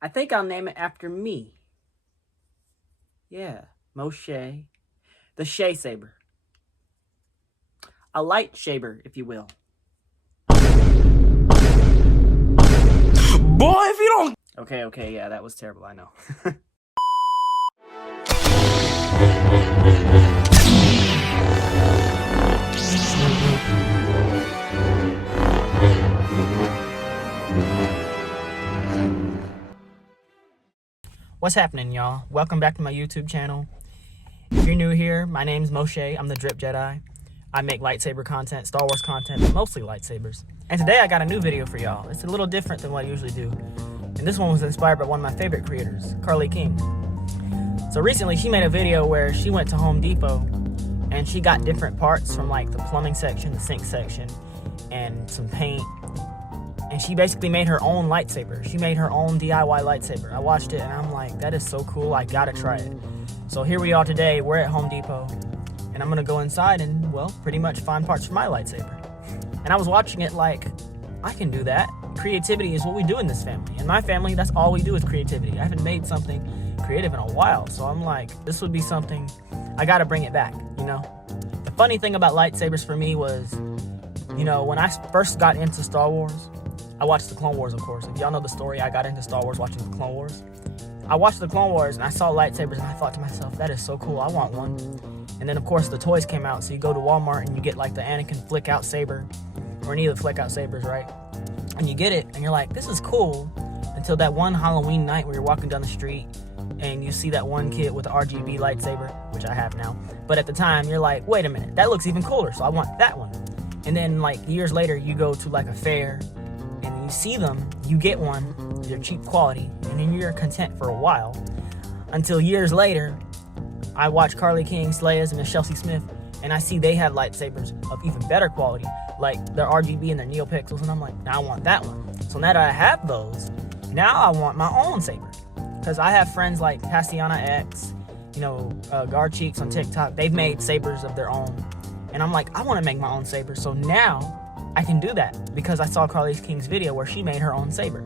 I think I'll name it after me. Yeah, Moshe. The Shay Saber. A lightsaber, if you will. Boy, if you don't... Okay, yeah, that was terrible, I know. What's happening, y'all? Welcome back to my YouTube channel. If you're new here, my name's Moshe. I'm the Drip Jedi. I make lightsaber content, Star Wars content, but mostly lightsabers. And today I got a new video for y'all. It's a little different than what I usually do. And this one was inspired by one of my favorite creators, Carly King. So recently she made a video where she went to Home Depot and she got different parts from like the plumbing section, the sink section, and some paint. And she basically made her own lightsaber. She made her own DIY lightsaber. I watched it and I'm like, that is so cool, I gotta try it. So here we are today, we're at Home Depot, and I'm gonna go inside and, well, pretty much find parts for my lightsaber. And I was watching it like, I can do that. Creativity is what we do in this family. In my family, that's all we do is creativity. I haven't made something creative in a while, so I'm like, this would be something, I gotta bring it back, you know? The funny thing about lightsabers for me was, you know, when I first got into Star Wars, I watched the Clone Wars, of course. If y'all know the story, I got into Star Wars watching the Clone Wars. I watched the Clone Wars and I saw lightsabers and I thought to myself, that is so cool, I want one. And then of course the toys came out, so you go to Walmart and you get like the Anakin flick out saber, or any of the flick out sabers, right? And you get it and you're like, this is cool, until that one Halloween night where you're walking down the street and you see that one kid with the RGB lightsaber, which I have now. But at the time you're like, wait a minute, that looks even cooler, so I want that one. And then like years later you go to like a fair and you see them, you get one, they're cheap quality, and then you're content for a while. Until years later, I watch Carly King, Slayers, and Michelle C. Smith, and I see they have lightsabers of even better quality, like their RGB and their NeoPixels, and I'm like, now I want that one. So now that I have those, now I want my own saber. Because I have friends like Pastiana X, you know, Guard Cheeks on TikTok, they've made sabers of their own. And I'm like, I want to make my own saber, so now I can do that because I saw Carly King's video where she made her own saber.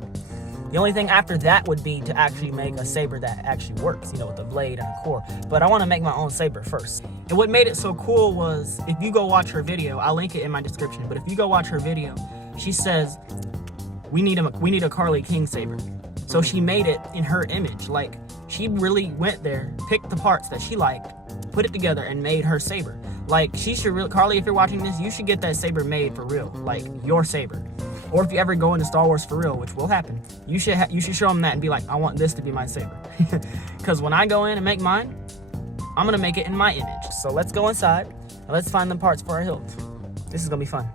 The only thing after that would be to actually make a saber that actually works, you know, with a blade and a core. But I want to make my own saber first. And what made it so cool was, if you go watch her video, I'll link it in my description, but if you go watch her video, she says, we need a Carly King saber. So she made it in her image. Like, she really went there, picked the parts that she liked, put it together, and made her saber. Like, she should really, Carly, if you're watching this, you should get that saber made for real, like your saber. Or if you ever go into Star Wars for real, which will happen, you should show them that and be like, I want this to be my saber. Because when I go in and make mine, I'm gonna make it in my image. So let's go inside and let's find the parts for our hilt. This is gonna be fun.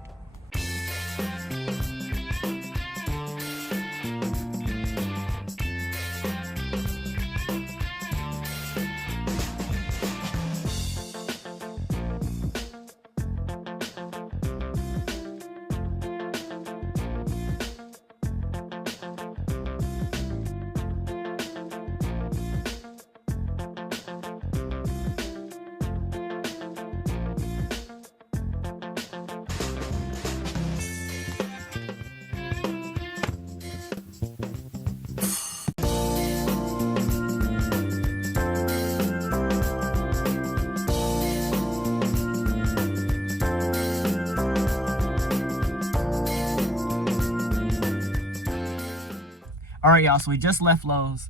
Alright, y'all, so we just left Lowe's.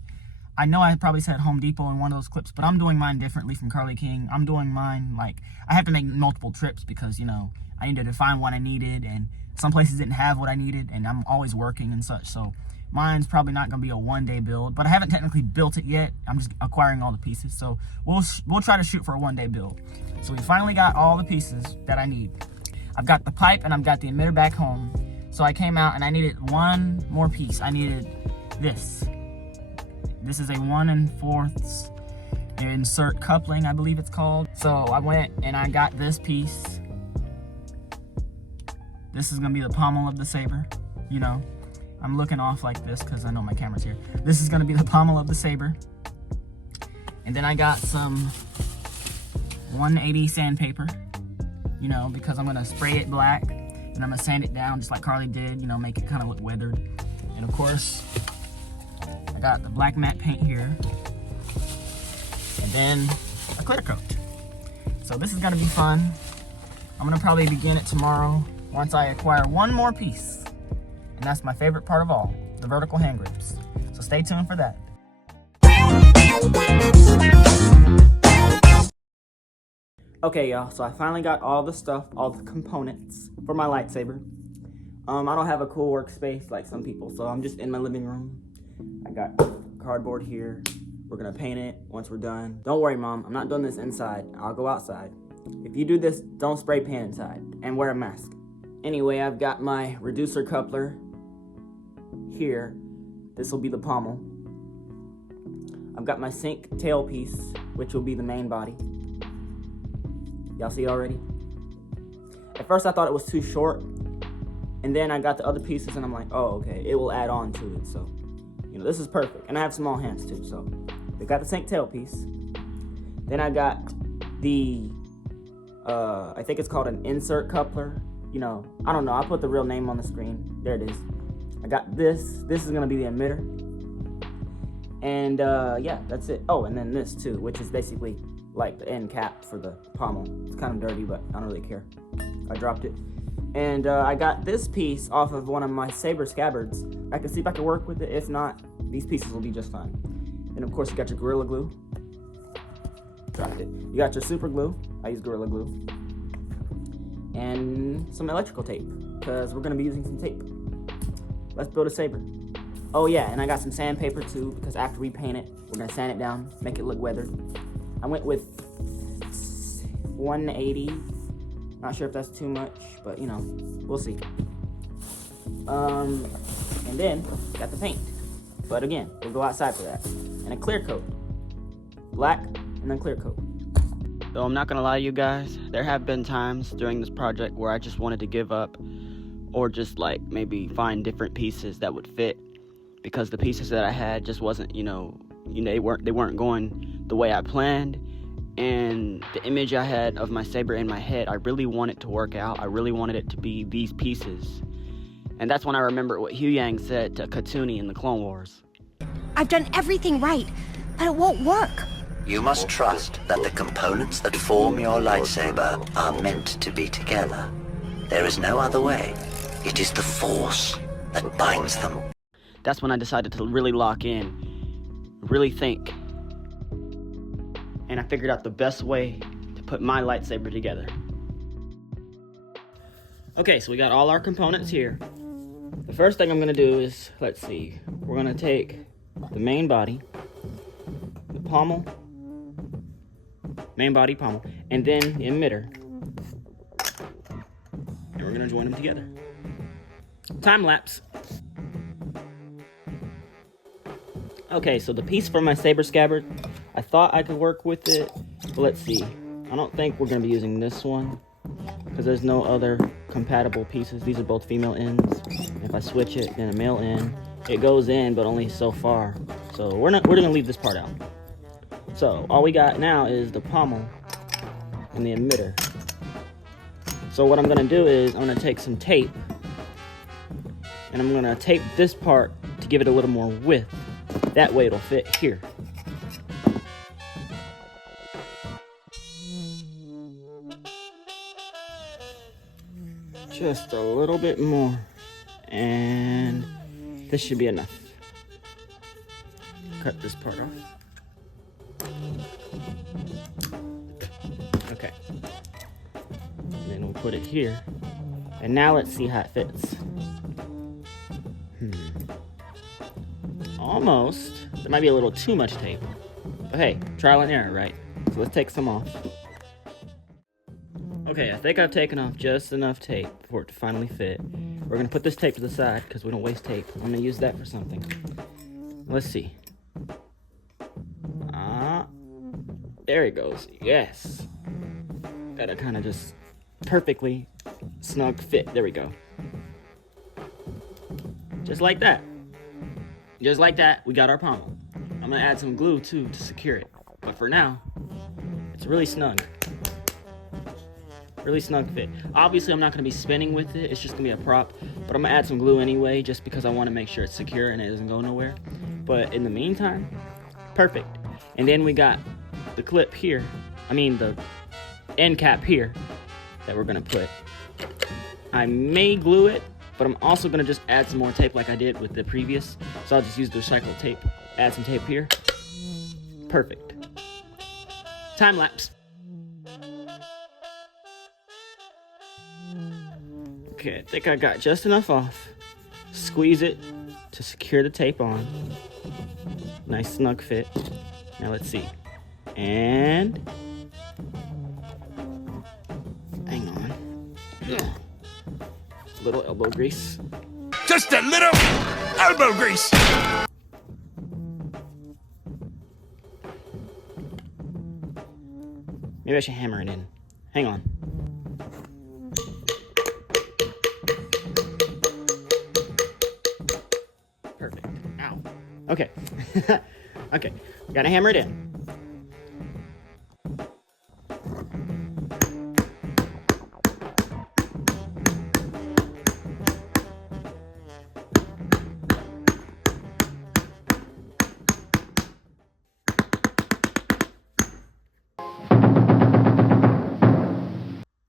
I know I probably said Home Depot in one of those clips, but I'm doing mine differently from Carly King. I'm doing mine, like, I have to make multiple trips because, you know, I needed to find what I needed, and some places didn't have what I needed, and I'm always working and such, so mine's probably not going to be a one-day build, but I haven't technically built it yet. I'm just acquiring all the pieces, so we'll try to shoot for a one-day build. So we finally got all the pieces that I need. I've got the pipe, and I've got the emitter back home, so I came out, and I needed one more piece. I needed this. This is a 1 4/4 insert coupling, I believe it's called. So I went and I got this piece. This is gonna be the pommel of the saber. You know, I'm looking off like this because I know my camera's here. This is gonna be the pommel of the saber. And then I got some 180 sandpaper, you know, because I'm gonna spray it black and I'm gonna sand it down just like Carly did, you know, make it kind of look weathered. And of course, I got the black matte paint here, and then a clear coat. So this is gonna be fun. I'm gonna probably begin it tomorrow once I acquire one more piece. And that's my favorite part of all, the vertical hand grips. So stay tuned for that. Okay, y'all, so I finally got all the stuff, all the components for my lightsaber. I don't have a cool workspace like some people, so I'm just in my living room. I got cardboard here. We're gonna paint it once we're done. Don't worry, Mom, I'm not doing this inside. I'll go outside. If you do this, don't spray paint inside and wear a mask. Anyway, I've got my reducer coupler here. This will be the pommel. I've got my sync tailpiece, which will be the main body. Y'all see it already? At first I thought it was too short, and then I got the other pieces and I'm like, oh, okay, it will add on to it. So, you know, this is perfect. And I have small hands too, so they got the sync tailpiece. Then I got the, I think it's called an insert coupler. You know, I don't know, I'll put the real name on the screen. There it is. I got this. This is gonna be the emitter. And yeah, that's it. Oh, and then this too, which is basically like the end cap for the pommel. It's kind of dirty, but I don't really care. I dropped it. And I got this piece off of one of my saber scabbards. I can see if I can work with it. If not, these pieces will be just fine. And of course, you got your Gorilla Glue. Dropped it. You got your super glue. I use Gorilla Glue. And some electrical tape, because we're gonna be using some tape. Let's build a saber. Oh yeah, and I got some sandpaper too, because after we paint it, we're gonna sand it down, make it look weathered. I went with 180. Not sure if that's too much, but you know, we'll see. And then got the paint. But again, we'll go outside for that. And a clear coat. Black, and then clear coat. So I'm not gonna lie to you guys, there have been times during this project where I just wanted to give up, or just like maybe find different pieces that would fit, because the pieces that I had just wasn't, they weren't going the way I planned. And the image I had of my saber in my head, I really wanted to work out. I really wanted it to be these pieces. And that's when I remember what Hu Yang said to Katuni in the Clone Wars. I've done everything right, but it won't work. You must trust that the components that form your lightsaber are meant to be together. There is no other way. It is the Force that binds them. That's when I decided to really lock in, really think. And I figured out the best way to put my lightsaber together. Okay, so we got all our components here. The first thing I'm gonna do is, let's see, we're gonna take the main body, the pommel, main body, pommel, and then the emitter. And we're gonna join them together. Time lapse. Okay, so the piece for my saber scabbard, I thought I could work with it, but let's see. I don't think we're gonna be using this one, because there's no other compatible pieces. These are both female ends. If I switch it, then a male end, it goes in, but only so far. So we're gonna leave this part out. So all we got now is the pommel and the emitter. So what I'm gonna do is I'm gonna take some tape, and I'm gonna tape this part to give it a little more width. That way it'll fit here. Just a little bit more, and this should be enough. Cut this part off. Okay. And then we'll put it here. And now let's see how it fits. Almost. There might be a little too much tape. But hey, trial and error, right? So let's take some off. Okay, I think I've taken off just enough tape for it to finally fit. We're gonna put this tape to the side because we don't waste tape. I'm gonna use that for something. Let's see. There it goes. Yes. Gotta kind of just perfectly snug fit. There we go. Just like that. Just like that, we got our pommel. I'm gonna add some glue too to secure it. But for now, it's really snug. Really snug fit. Obviously, I'm not gonna be spinning with it. It's just gonna be a prop. But I'm gonna add some glue anyway, just because I wanna make sure it's secure and it doesn't go nowhere. But in the meantime, perfect. And then we got the clip here. I mean the end cap here that we're gonna put. I may glue it, but I'm also gonna just add some more tape like I did with the previous. So I'll just use the recycled tape. Add some tape here. Perfect. Time lapse. Okay, I think I got just enough off. Squeeze it to secure the tape on. Nice snug fit. Now let's see. And hang on. Ugh. A little elbow grease. Just a little elbow grease. Maybe I should hammer it in. Hang on. Perfect. Ow. Okay. Okay. Gotta hammer it in.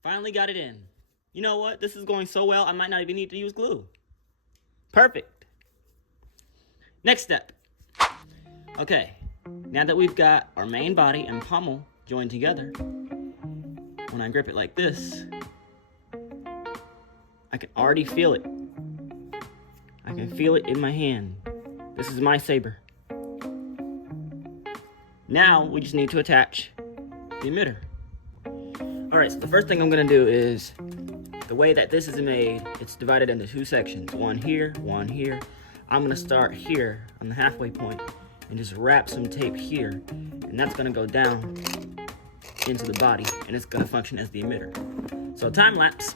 Finally got it in. You know what? This is going so well, I might not even need to use glue. Perfect. Next step. Okay, now that we've got our main body and pommel joined together, when I grip it like this, I can already feel it. I can feel it in my hand. This is my saber. Now we just need to attach the emitter. Alright, so the first thing I'm gonna do is, the way that this is made, it's divided into two sections. One here, one here. I'm gonna start here on the halfway point and just wrap some tape here, and that's gonna go down into the body, and it's gonna function as the emitter. So time lapse.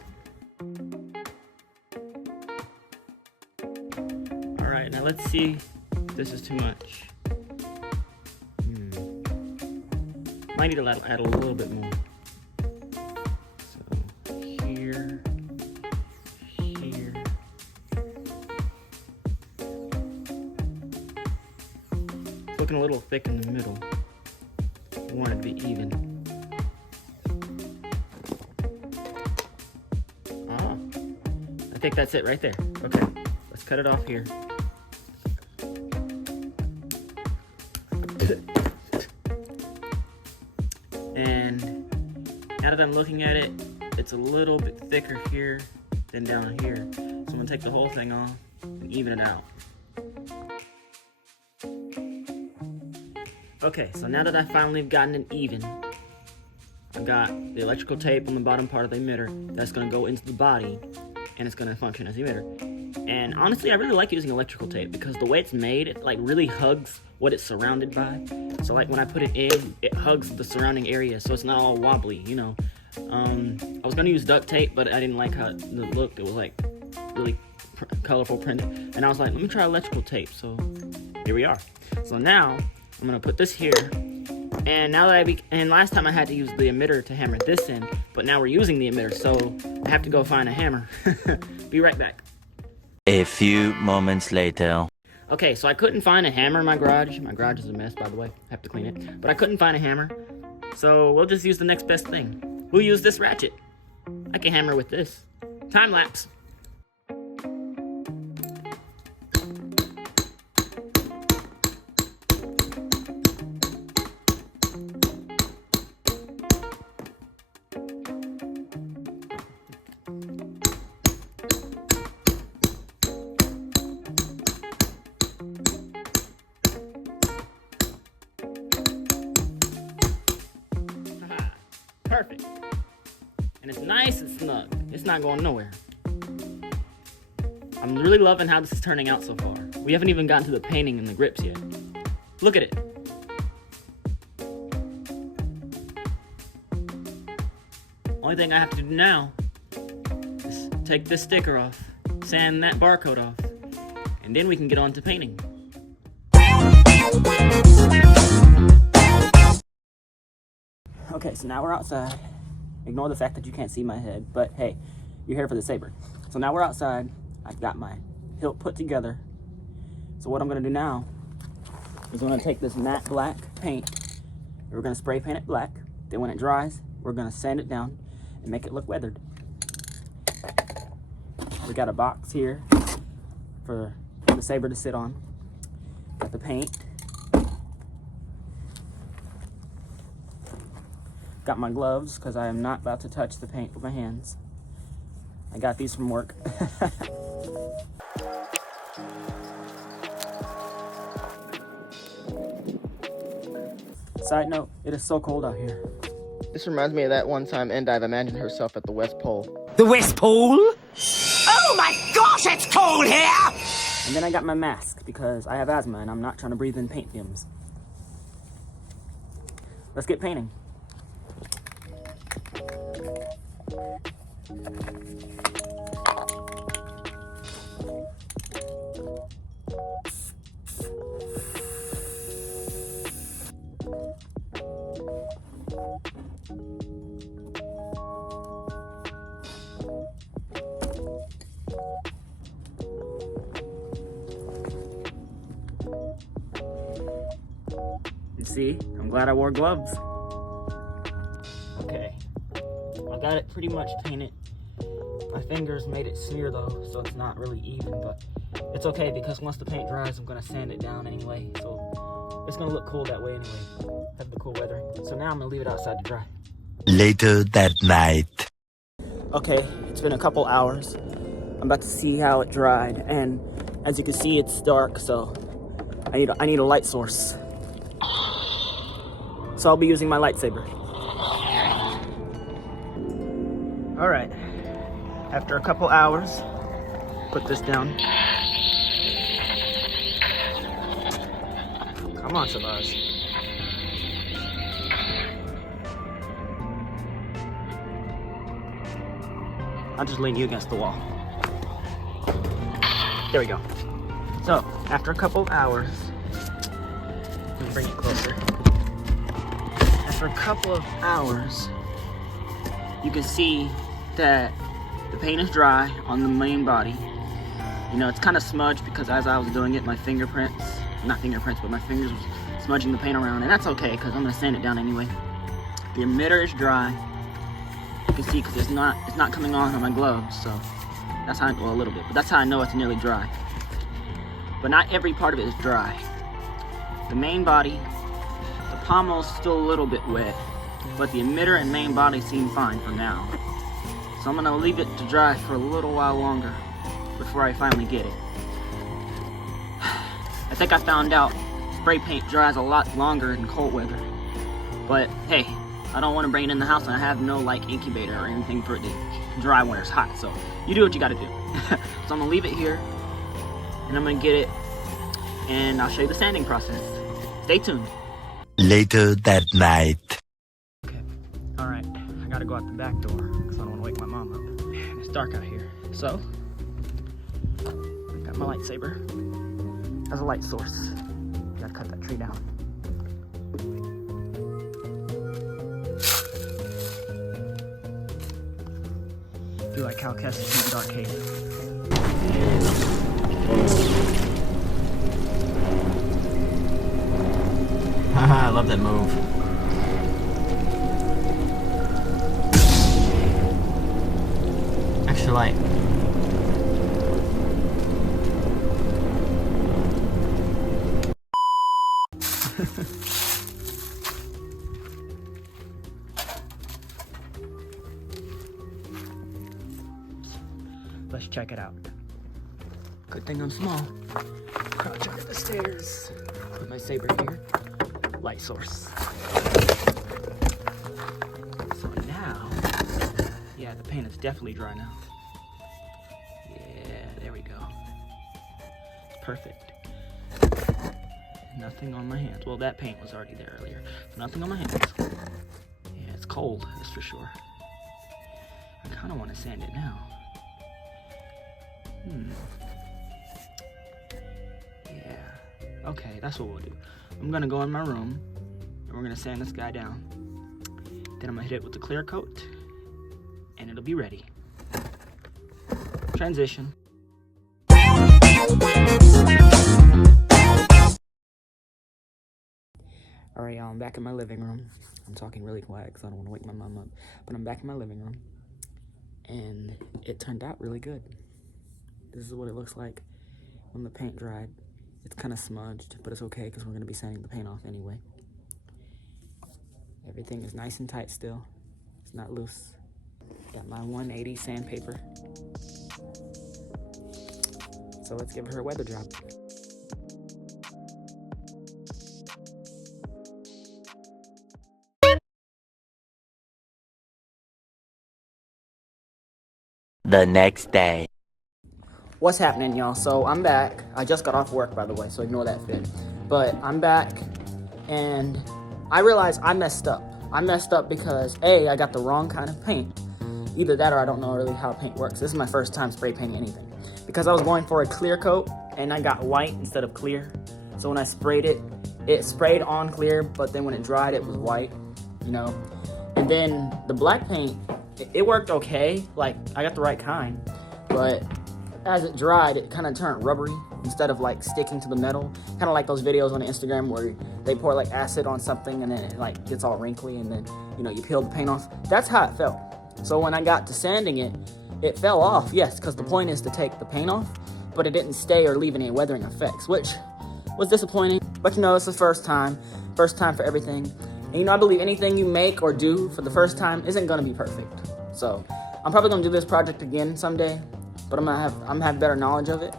Alright, now let's see if this is too much. Might need to add a little bit more. So here, here. It's looking a little thick in the middle. We want it to be even. Ah, I think that's it right there. Okay, let's cut it off here. And now that I'm looking at it, it's a little bit thicker here than down here. So I'm gonna take the whole thing off and even it out. Okay, so now that I finally have gotten it even, I've got the electrical tape on the bottom part of the emitter that's gonna go into the body, and it's gonna function as the emitter. And honestly, I really like using electrical tape because the way it's made, it like really hugs what it's surrounded by. So like when I put it in, it hugs the surrounding area, so it's not all wobbly, you know. I was gonna use duct tape, but I didn't like how it looked. It was like really colorful printed, and I was like, let me try electrical tape. So here we are. So now I'm gonna put this here, and now that and last time I had to use the emitter to hammer this in, but now we're using the emitter, so I have to go find a hammer. Be right back. A few moments later. Okay, so I couldn't find a hammer in my garage. My garage is a mess, by the way. I have to clean it. But I couldn't find a hammer, so we'll just use the next best thing. We'll use this ratchet. I can hammer with this. Time lapse. Perfect. And it's nice and snug. It's not going nowhere. I'm really loving how this is turning out so far. We haven't even gotten to the painting and the grips yet. Look at it. Only thing I have to do now is take this sticker off, sand that barcode off, and then we can get on to painting. Okay, so now we're outside. Ignore the fact that you can't see my head, but hey, you're here for the saber. So now we're outside. I've got my hilt put together. So what I'm gonna do now is we're gonna take this matte black paint, and we're gonna spray paint it black. Then when it dries, we're gonna sand it down and make it look weathered. We got a box here for the saber to sit on. Got the paint. Got my gloves, because I am not about to touch the paint with my hands. I got these from work. Side note, it is so cold out here. This reminds me of that one time Endive imagined herself at the West Pole. The West Pole? Oh my gosh, it's cold here! And then I got my mask because I have asthma and I'm not trying to breathe in paint fumes. Let's get painting. You see, I'm glad I wore gloves. Okay, I got it pretty much painted. My fingers made it smear though, so it's not really even, but it's okay because once the paint dries, I'm gonna sand it down anyway, so it's gonna look cool that way anyway. Have the cool weathering. So now I'm gonna leave it outside to dry. Later that night. Okay, it's been a couple hours. I'm about to see how it dried, and as you can see, it's dark, so I need a light source. So I'll be using my lightsaber. All right, after a couple hours, put this down. Come on, Savage. I'll just lean you against the wall. There we go. So, after a couple of hours, let me bring it closer. After a couple of hours, you can see that the paint is dry on the main body. You know, it's kind of smudged because as I was doing it, my fingerprints, not fingerprints, but my fingers was smudging the paint around, and that's okay because I'm gonna sand it down anyway. The emitter is dry. You can see because it's not coming on my gloves, so that's how well, a little bit, but that's how I know it's nearly dry. But not every part of it is dry. The main body, the pommel's still a little bit wet, but the emitter and main body seem fine for now. So I'm gonna leave it to dry for a little while longer before I finally get it. I think I found out spray paint dries a lot longer in cold weather. But hey, I don't want to bring it in the house and I have no like incubator or anything for it to dry when it's hot. So you do what you gotta do. So I'm gonna leave it here and I'm gonna get it and I'll show you the sanding process. Stay tuned. Later that night. Okay, all right, I gotta go out the back door because I don't want to wake my mom up. Man, it's dark out here. So, got my lightsaber as a light source. Gotta cut that tree down. Do like Cal Kestis in the Dark Cave. Haha, I love that move. Extra light. Let's check it out. Good thing I'm small. Crouch under the stairs. Put my saber here. Light source. So now, yeah, the paint is definitely dry now. Yeah, there we go. It's perfect. Nothing on my hands. Well, that paint was already there earlier. Nothing on my hands. Yeah, it's cold, that's for sure. I kind of want to sand it now. Yeah. Okay, that's what we'll do. I'm gonna go in my room and we're gonna sand this guy down. Then I'm gonna hit it with the clear coat and it'll be ready. Transition. Alright, y'all, I'm back in my living room. I'm talking really quiet because I don't want to wake my mom up. But I'm back in my living room. And it turned out really good. This is what it looks like when the paint dried. It's kind of smudged, but it's okay because we're going to be sanding the paint off anyway. Everything is nice and tight still. It's not loose. Got my 180 sandpaper. So let's give her a weather job. The next day. What's happening, y'all? So I'm back. I just got off work, by the way, so ignore that fit. But I'm back, and I realized I messed up. I messed up because, A, I got the wrong kind of paint. Either that or I don't know really how paint works. This is my first time spray painting anything. Because I was going for a clear coat, and I got white instead of clear. So when I sprayed it, it sprayed on clear, but then when it dried, it was white, you know? And then the black paint, it worked okay. Like, I got the right kind, but as it dried, it kind of turned rubbery instead of like sticking to the metal. Kind of like those videos on Instagram where they pour like acid on something and then it like gets all wrinkly and then, you know, you peel the paint off. That's how it felt. So when I got to sanding it, it fell off, yes, because the point is to take the paint off, but it didn't stay or leave any weathering effects, which was disappointing. But you know, it's the first time for everything. And you know, I believe anything you make or do for the first time isn't gonna be perfect. So I'm probably gonna do this project again someday, but I'm gonna have better knowledge of it.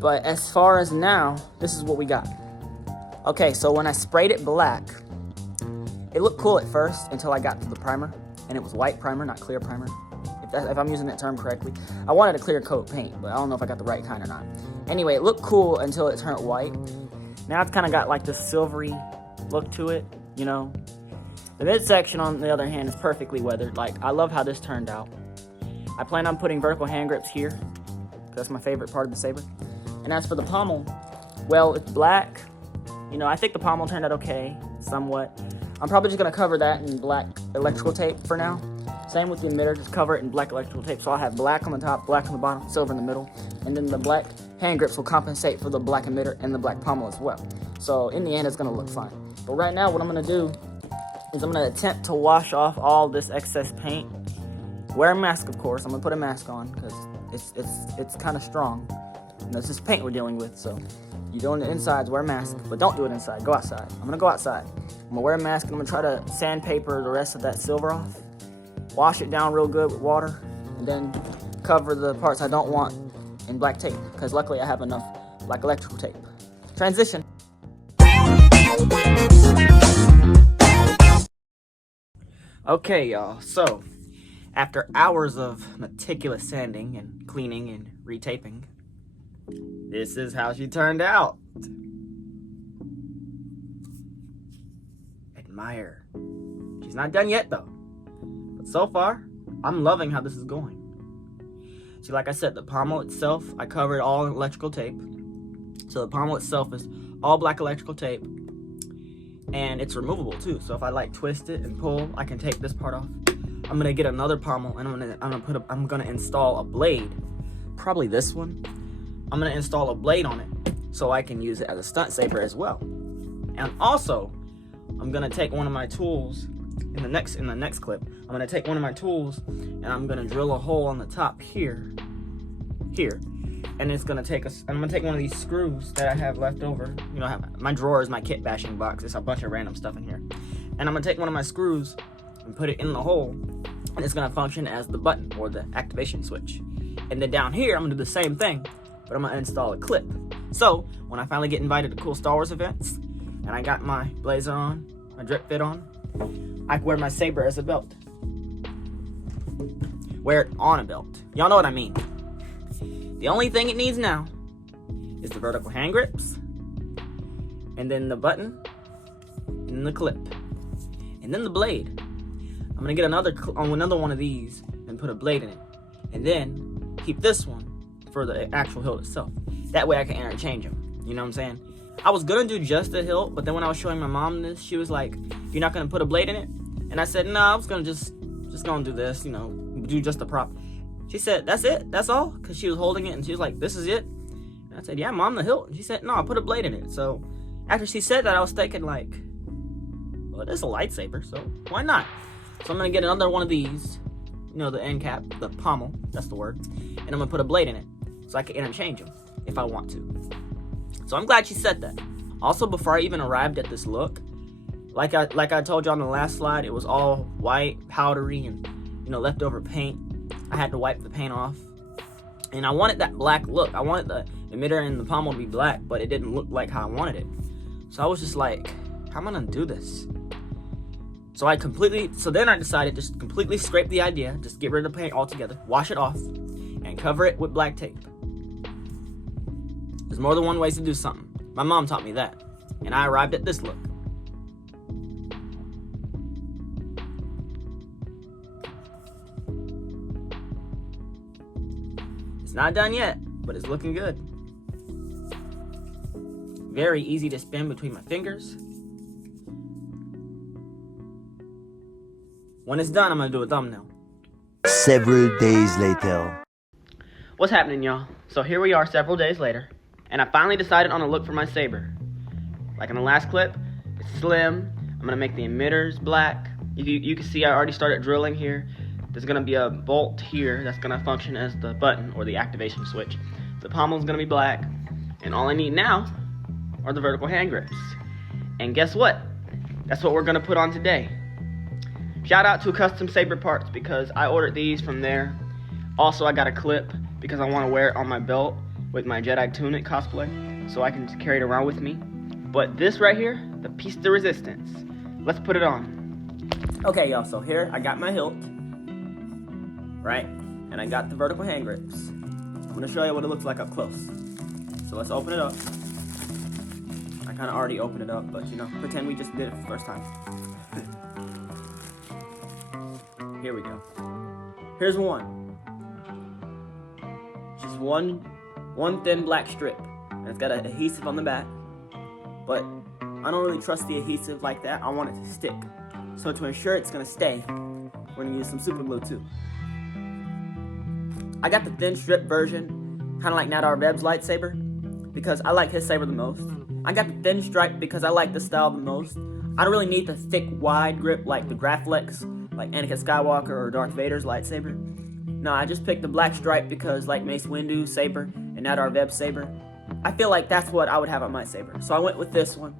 But as far as now, this is what we got. Okay, so when I sprayed it black, it looked cool at first until I got to the primer, and it was white primer, not clear primer. If I'm using that term correctly. I wanted a clear coat paint, but I don't know if I got the right kind or not. Anyway, it looked cool until it turned white. Now it's kind of got like this silvery look to it, you know. The midsection, on the other hand, is perfectly weathered. Like, I love how this turned out. I plan on putting vertical hand grips here. That's my favorite part of the saber. And as for the pommel, well, it's black. You know, I think the pommel turned out okay, somewhat. I'm probably just gonna cover that in black electrical tape for now. Same with the emitter, just cover it in black electrical tape. So I'll have black on the top, black on the bottom, silver in the middle. And then the black hand grips will compensate for the black emitter and the black pommel as well. So in the end, it's gonna look fine. But right now, what I'm gonna do is I'm gonna attempt to wash off all this excess paint. Wear a mask, of course. I'm gonna put a mask on because it's kind of strong. And this is paint we're dealing with, so you do it on the insides, wear a mask, but don't do it inside. Go outside. I'm gonna go outside. I'm gonna wear a mask and I'm gonna try to sandpaper the rest of that silver off. Wash it down real good with water, and then cover the parts I don't want in black tape, because luckily I have enough black electrical tape. Transition. Okay, y'all, so after hours of meticulous sanding and cleaning and retaping, this is how she turned out. Admire. She's not done yet, though. But so far, I'm loving how this is going. See, like I said, the pommel itself, I covered all in electrical tape. So the pommel itself is all black electrical tape. And it's removable, too. So if I, like, twist it and pull, I can take this part off. I'm gonna get another pommel, and I'm gonna install a blade. Probably this one. I'm gonna install a blade on it, so I can use it as a stunt saber as well. And also, I'm gonna take one of my tools in the next clip. I'm gonna take one of my tools, and I'm gonna drill a hole on the top here, and it's gonna take us. I'm gonna take one of these screws that I have left over. You know, my drawer is my kit bashing box. It's a bunch of random stuff in here, and I'm gonna take one of my screws and put it in the hole, and it's gonna function as the button or the activation switch. And then down here, I'm gonna do the same thing, but I'm gonna install a clip. So when I finally get invited to cool Star Wars events, and I got my blazer on, my drip fit on, I can wear my saber as a belt. Wear it on a belt. Y'all know what I mean. The only thing it needs now is the vertical hand grips, and then the button, and then the clip, and then the blade. I'm gonna get another one of these and put a blade in it, and then keep this one for the actual hilt itself. That way I can interchange them. You know what I'm saying? I was gonna do just the hilt, but then when I was showing my mom this, she was like, "You're not gonna put a blade in it?" And I said, "No, I was gonna just gonna do this, you know, do just the prop." She said, "That's it? That's all?" Because she was holding it and she was like, "This is it?" And I said, "Yeah, Mom, the hilt." And she said, "No, I put a blade in it." So after she said that, I was thinking like, but it's a lightsaber, so why not? So I'm gonna get another one of these, you know, the end cap, the pommel, that's the word, and I'm gonna put a blade in it so I can interchange them if I want to. So I'm glad she said that. Also, before I even arrived at this look, like I told you on the last slide, it was all white, powdery, and, you know, leftover paint. I had to wipe the paint off. And I wanted that black look. I wanted the emitter and the pommel to be black, but it didn't look like how I wanted it. So I was just like, how am I gonna do this? So then I decided to just completely scrape the idea, just get rid of the paint altogether, wash it off, and cover it with black tape. There's more than one way to do something. My mom taught me that. And I arrived at this look. It's not done yet, but it's looking good. Very easy to spin between my fingers. When it's done, I'm gonna do a thumbnail. Several days later. What's happening, y'all? So here we are several days later, and I finally decided on a look for my saber. Like in the last clip, it's slim. I'm gonna make the emitters black. You can see I already started drilling here. There's gonna be a bolt here that's gonna function as the button or the activation switch. The pommel's gonna be black, and all I need now are the vertical hand grips. And guess what? That's what we're gonna put on today. Shout out to Custom Saber Parts because I ordered these from there. Also, I got a clip because I want to wear it on my belt with my Jedi tunic cosplay so I can carry it around with me. But this right here, the piece de resistance. Let's put it on. Okay, y'all, so here I got my hilt, right? And I got the vertical hand grips. I'm gonna show you what it looks like up close. So let's open it up. I kind of already opened it up, but you know, pretend we just did it for the first time. Here we go. Here's one. Just one thin black strip. And it's got an adhesive on the back. But I don't really trust the adhesive like that. I want it to stick. So to ensure it's gonna stay, we're gonna use some super glue too. I got the thin strip version, kind of like Nadar Veb's lightsaber, because I like his saber the most. I got the thin stripe because I like the style the most. I don't really need the thick, wide grip like the Graflex, like Anakin Skywalker or Darth Vader's lightsaber. No, I just picked the black stripe because like Mace Windu's saber and Nadar Veb's saber, I feel like that's what I would have on my saber. So I went with this one.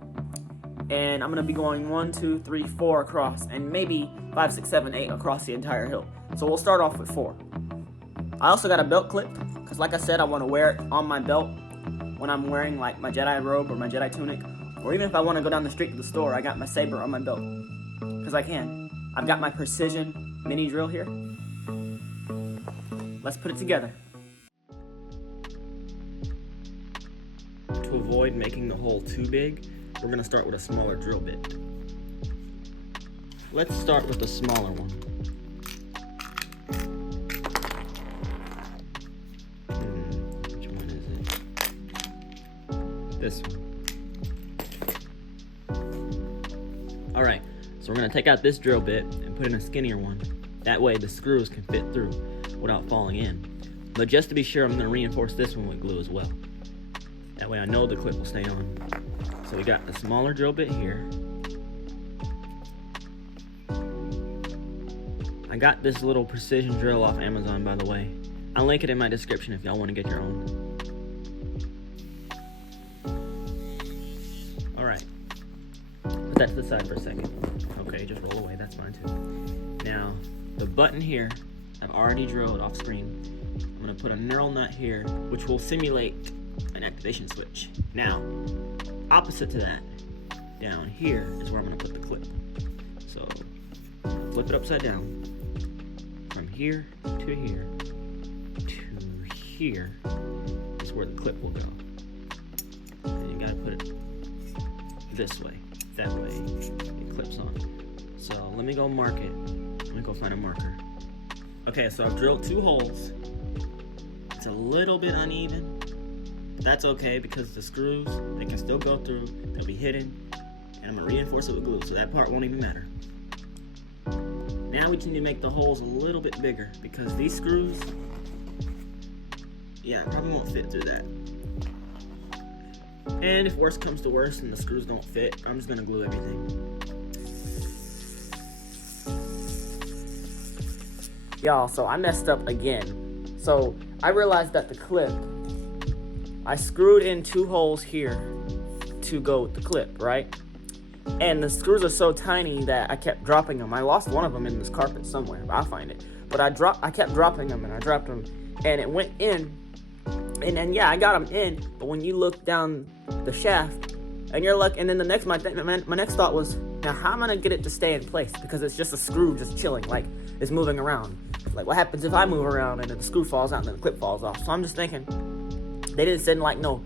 And I'm gonna be going 1, 2, 3, 4 across, and maybe 5, 6, 7, 8 across the entire hilt. So we'll start off with 4. I also got a belt clip, because like I said, I want to wear it on my belt when I'm wearing like my Jedi robe or my Jedi tunic. Or even if I want to go down the street to the store, I got my saber on my belt. Because I can. I've got my precision mini drill here. Let's put it together. To avoid making the hole too big, we're going to start with a smaller drill bit. Let's start with the smaller one. Which one is it? This one. Alright, so we're going to take out this drill bit and put in a skinnier one. That way the screws can fit through without falling in. But just to be sure, I'm going to reinforce this one with glue as well. That way I know the clip will stay on. So we got the smaller drill bit here. I got this little precision drill off Amazon, by the way. I'll link it in my description if y'all want to get your own. Alright. Put that to the side for a second. Okay, just roll away, that's fine too. Now, the button here, I've already drilled off screen. I'm going to put a knurl nut here, which will simulate an activation switch. Now, opposite to that, down here is where I'm going to put the clip. So, flip it upside down. From here to here to here is where the clip will go. And you got to put it this way. That way it clips on. So, let me go mark it. Let me go find a marker. Okay, so I've drilled 2 holes. It's a little bit uneven. That's okay because the screws, they can still go through, they'll be hidden, and I'm going to reinforce it with glue, so that part won't even matter. Now we need to make the holes a little bit bigger because these screws, yeah, probably won't fit through that. And if worst comes to worst and the screws don't fit, I'm just going to glue everything. Y'all, so I messed up again. So I realized that the clip, I screwed in 2 holes here to go with the clip, right? And the screws are so tiny that I kept dropping them. I lost one of them in this carpet somewhere, but I'll find it. But I kept dropping them, and I dropped them, and it went in. And then yeah, I got them in. But when you look down the shaft, and you're like, and then the next my next thought was, now how am I gonna get it to stay in place? Because it's just a screw just chilling, like it's moving around. Like what happens if I move around and then the screw falls out and then the clip falls off? So I'm just thinking, they didn't send like no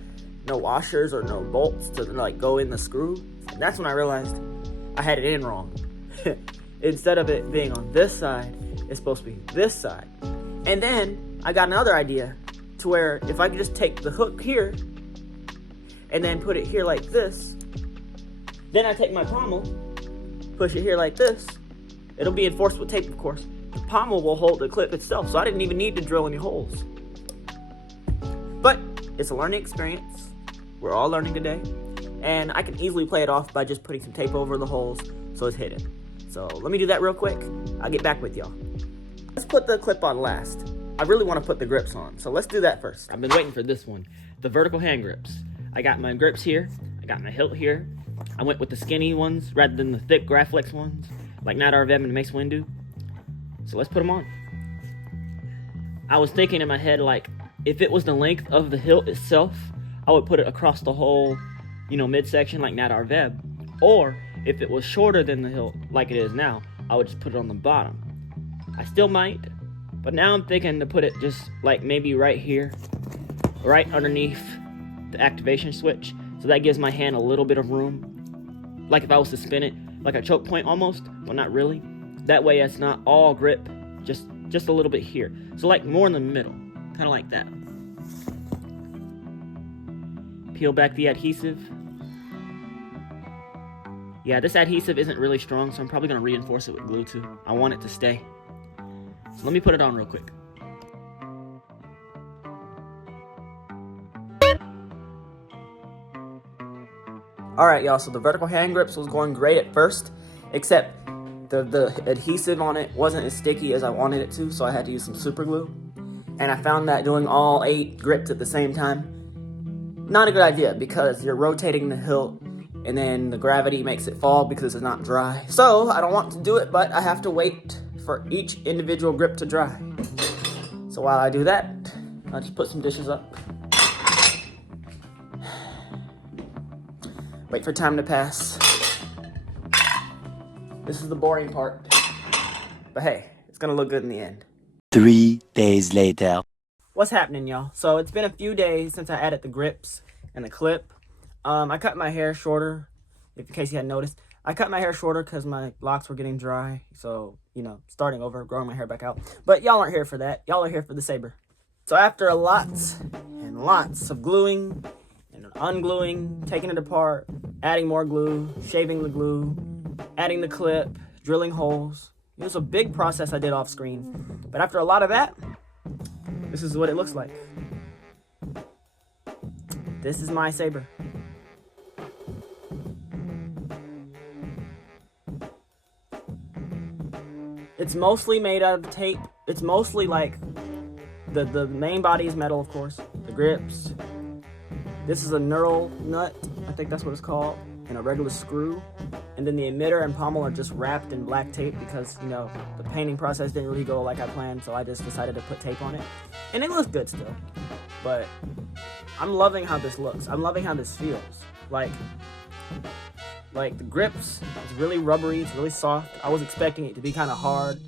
washers or no bolts to like go in the screw. And that's when I realized I had it in wrong. Instead of it being on this side, it's supposed to be this side. And then I got another idea to where if I could just take the hook here and then put it here like this, then I take my pommel, push it here like this. It'll be enforced with tape, of course. The pommel will hold the clip itself, so I didn't even need to drill any holes. But it's a learning experience. We're all learning today. And I can easily play it off by just putting some tape over the holes so it's hidden. So let me do that real quick. I'll get back with y'all. Let's put the clip on last. I really want to put the grips on, so let's do that first. I've been waiting for this one, the vertical hand grips. I got my grips here. I got my hilt here. I went with the skinny ones rather than the thick Graflex ones, like Not RVM and Mace Windu. So let's put them on. I was thinking in my head, like, if it was the length of the hilt itself, I would put it across the whole, midsection like Not RVM. Or if it was shorter than the hilt, like it is now, I would just put it on the bottom. I still might, but now I'm thinking to put it just like maybe right here, right underneath the activation switch. So that gives my hand a little bit of room. Like if I was to spin it, like a choke point almost, well not really. That way it's not all grip, just a little bit here. So like more in the middle, kind of like that. Peel back the adhesive. Yeah, this adhesive isn't really strong, so I'm probably gonna reinforce it with glue too. I want it to stay. So let me put it on real quick. Alright y'all, so the vertical hand grips was going great at first, except the adhesive on it wasn't as sticky as I wanted it to, so I had to use some super glue. And I found that doing all 8 grips at the same time, not a good idea, because you're rotating the hilt and then the gravity makes it fall because it's not dry. So I don't want to do it, but I have to wait for each individual grip to dry. So while I do that, I'll just put some dishes up. Wait for time to pass. This is the boring part. But hey, it's gonna look good in the end. 3 days later. What's happening, y'all? So it's been a few days since I added the grips and the clip. I cut my hair shorter, in case you hadn't noticed. I cut my hair shorter because my locks were getting dry. So, starting over, growing my hair back out. But y'all aren't here for that. Y'all are here for the saber. So after lots and lots of gluing and ungluing, taking it apart, adding more glue, shaving the glue, adding the clip, drilling holes. It was a big process I did off screen. But after a lot of that, this is what it looks like. This is my saber. It's mostly made out of tape. It's mostly like the main body is metal, of course. The grips. This is a knurl nut, I think that's what it's called, and a regular screw. And then the emitter and pommel are just wrapped in black tape because, the painting process didn't really go like I planned, so I just decided to put tape on it. And it looks good still, but I'm loving how this looks. I'm loving how this feels. Like the grips, it's really rubbery, it's really soft. I was expecting it to be kind of hard.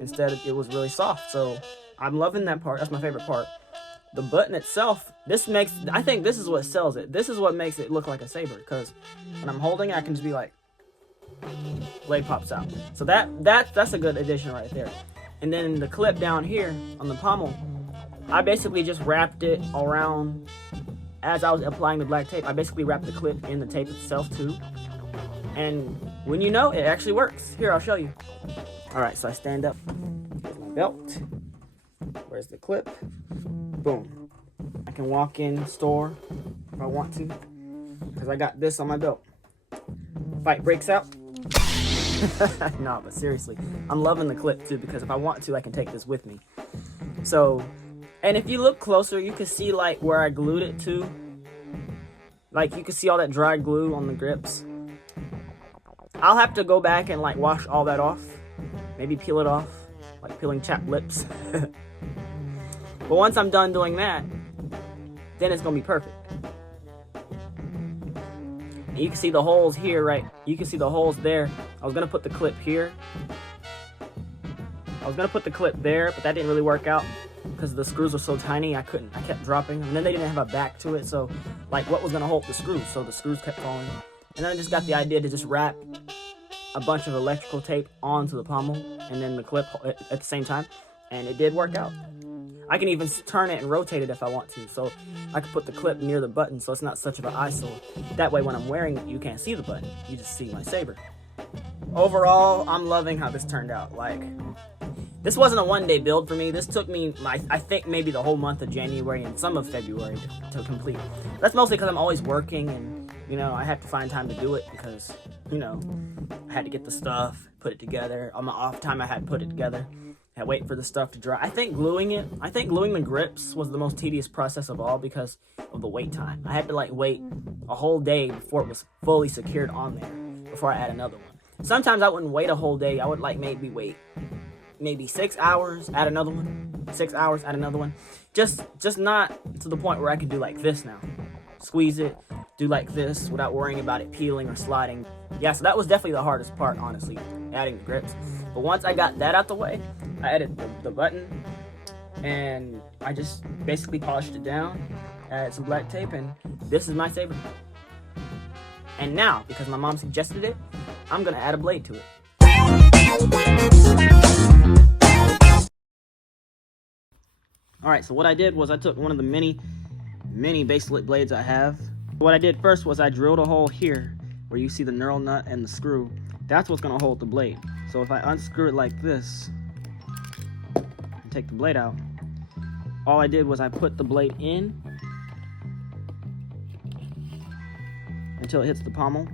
Instead, it was really soft, so I'm loving that part. That's my favorite part. The button itself, I think this is what sells it. This is what makes it look like a saber, because when I'm holding it, I can just be like, blade pops out. So that's a good addition right there. And then the clip down here on the pommel, I basically just wrapped it around. As I was applying the black tape, I basically wrapped the clip in the tape itself too. And when it actually works. Here, I'll show you. Alright, so I stand up. Here's my belt. Where's the clip? Boom. I can walk in the store if I want to, because I got this on my belt. Fight breaks out. No, but seriously, I'm loving the clip too, because if I want to, I can take this with me. So, and if you look closer, you can see like where I glued it to. Like you can see all that dry glue on the grips. I'll have to go back and like wash all that off. Maybe peel it off, like peeling chapped lips. But once I'm done doing that, then it's gonna be perfect. And you can see the holes here, right? You can see the holes there. I was gonna put the clip here. I was gonna put the clip there, but that didn't really work out because the screws were so tiny. I kept dropping them. And then they didn't have a back to it, so like what was gonna hold the screws? So the screws kept falling. And then I just got the idea to just wrap a bunch of electrical tape onto the pommel and then the clip at the same time, and it did work out. I can even turn it and rotate it if I want to, so I can put the clip near the button so it's not such of an eyesore. That way when I'm wearing it, you can't see the button, you just see my saber. Overall, I'm loving how this turned out. Like, this wasn't a one-day build for me. This took me, I think, maybe the whole month of January and some of February to complete. That's mostly because I'm always working and, you know, I have to find time to do it because, you know, I had to get the stuff, put it together. On my off time, I had to put it together. I wait for the stuff to dry. I think gluing the grips was the most tedious process of all because of the wait time. I had to like wait a whole day before it was fully secured on there before I add another one. Sometimes I wouldn't wait a whole day. I would like maybe wait 6 hours, add another one, 6 hours, add another one. Just not to the point where I could do like this now. Squeeze it, do like this without worrying about it peeling or sliding. Yeah, so that was definitely the hardest part, honestly, adding the grips. But once I got that out the way, I added the button and I just basically polished it down, added some black tape, and this is my saber. And now, because my mom suggested it, I'm gonna add a blade to it. Alright, so what I did was I took one of the many baselit blades I have. What I did first was I drilled a hole here where you see the knurl nut and the screw. That's what's gonna hold the blade. So if I unscrew it like this and take the blade out, all I did was I put the blade in until it hits the pommel,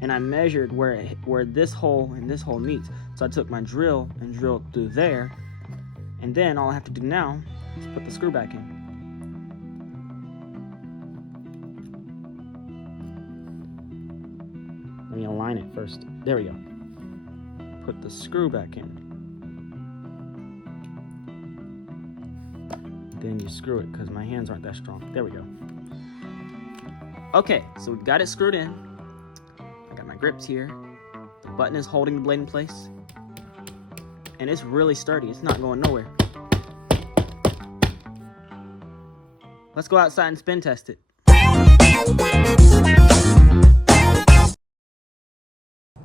and I measured where this hole and this hole meets. So I took my drill and drilled through there, and then all I have to do now is put the screw back in. Let me align it first. There we go. Put the screw back in. Then you screw it because my hands aren't that strong. There we go. Okay, so we've got it screwed in. I got my grips here. The button is holding the blade in place. And it's really sturdy. It's not going nowhere. Let's go outside and spin test it.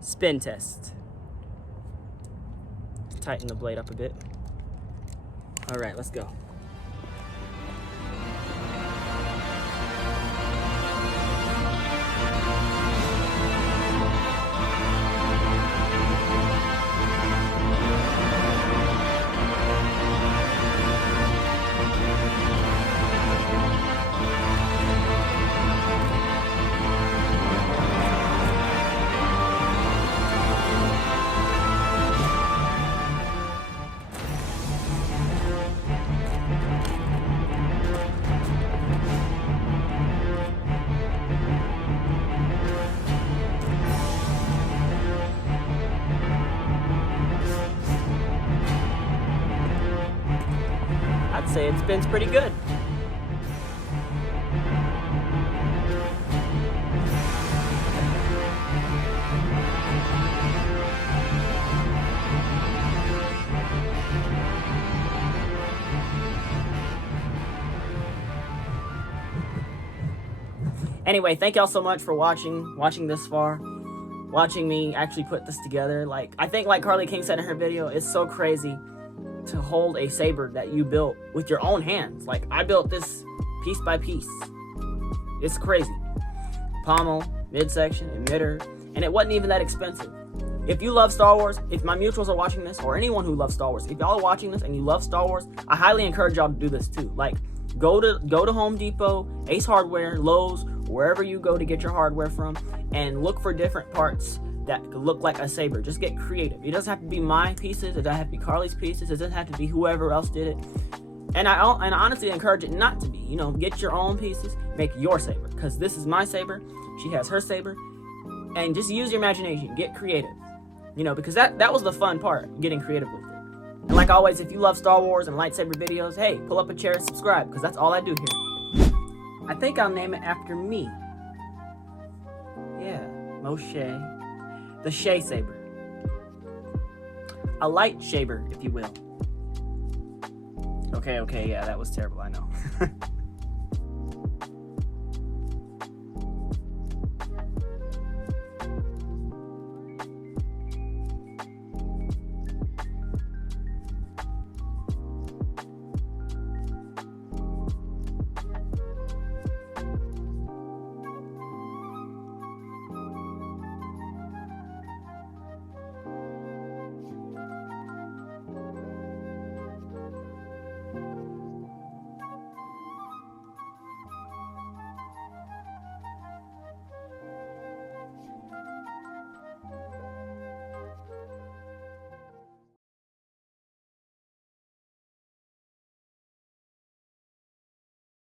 Spin test. Tighten the blade up a bit. All right, let's go. I'd say it spins pretty good. Anyway, thank y'all so much for watching this far, watching me actually put this together. Like, I think like Carly King said in her video, it's so crazy to hold a saber that you built with your own hands. Like, I built this piece by piece. It's crazy. Pommel, midsection, emitter, and it wasn't even that expensive. If you love Star Wars, if my mutuals are watching this, or anyone who loves Star Wars, if y'all are watching this and you love Star Wars, I highly encourage y'all to do this too. Like, go to Home Depot, Ace Hardware, Lowe's, wherever you go to get your hardware from, and look for different parts that look like a saber. Just get creative. It doesn't have to be my pieces. It doesn't have to be Carly's pieces. It doesn't have to be whoever else did it. And I honestly encourage it not to be. You know, get your own pieces, make your saber. Because this is my saber, she has her saber, and just use your imagination. Get creative. You know, because that was the fun part, getting creative with it. And like always, if you love Star Wars and lightsaber videos, hey, pull up a chair and subscribe, because that's all I do here. I think I'll name it after me. Yeah, Moshe. The Shay Saber. A lightsaber, if you will. Okay, yeah, that was terrible, I know.